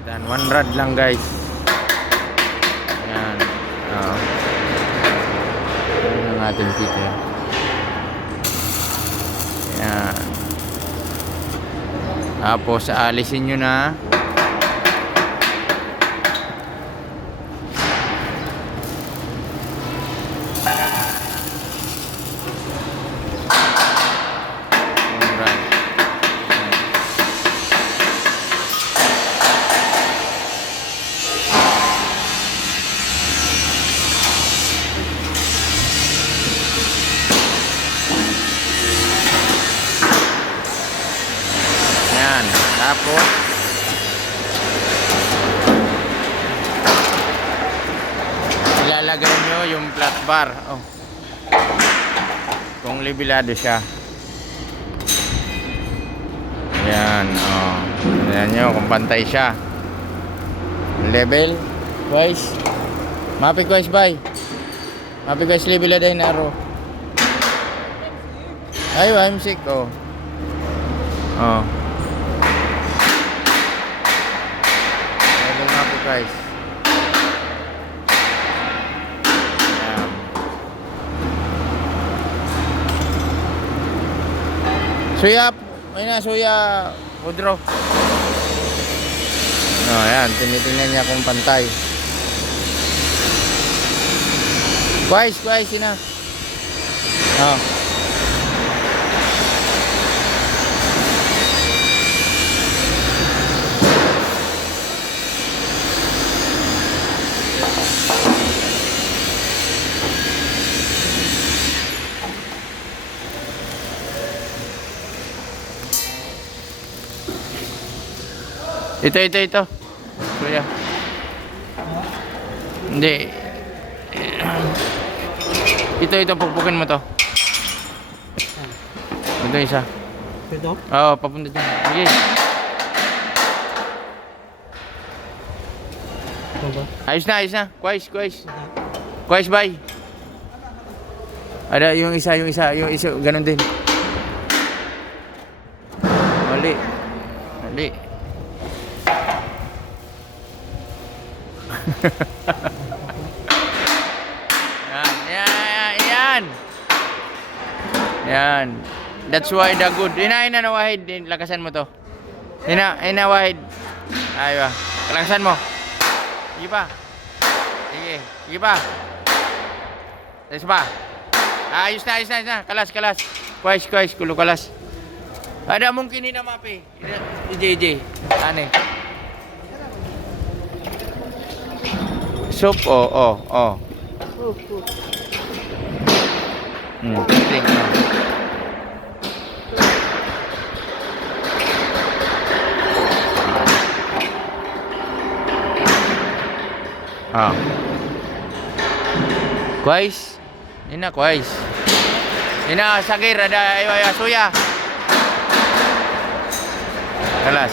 Palitan. 1 rod lang guys. Ayan. Ayan ang ating picker. Ayan. Tapos alisin nyo na. Tapos ilalagay nyo yung flat bar. Kung libilado siya. Ayan. Ayan nyo kung pantay siya. Level wise. Mapik wise bay. Mapik wise libilado yung naro. Ay, I'm sick. Guys. Ayan. Suya, may na suya Udro. Ayan, tinitingnan niya kung pantay. Guys, na. Ito. Kuya. Hindi. Ito, pupukin mo to. Ito isa. Ito? Oo, papunta dyan. Sige. Ayos na. Kuwais. Kuwais, bay. Ada yung isa, ganun din. Mali. Yan. That's why the good. Ina na Wahid, lakasan mo to. Ina Wahid. Aywa. Lakasan mo. Sige pa. Sige pa. Ayos pa. Ayos na. Kalas. Kuwais, kulo kalas. Ada mungkin ina mapi. Ije. Ane. Soup, penting. Kuwais. Kuwais. Sagir ada suya. Kalas.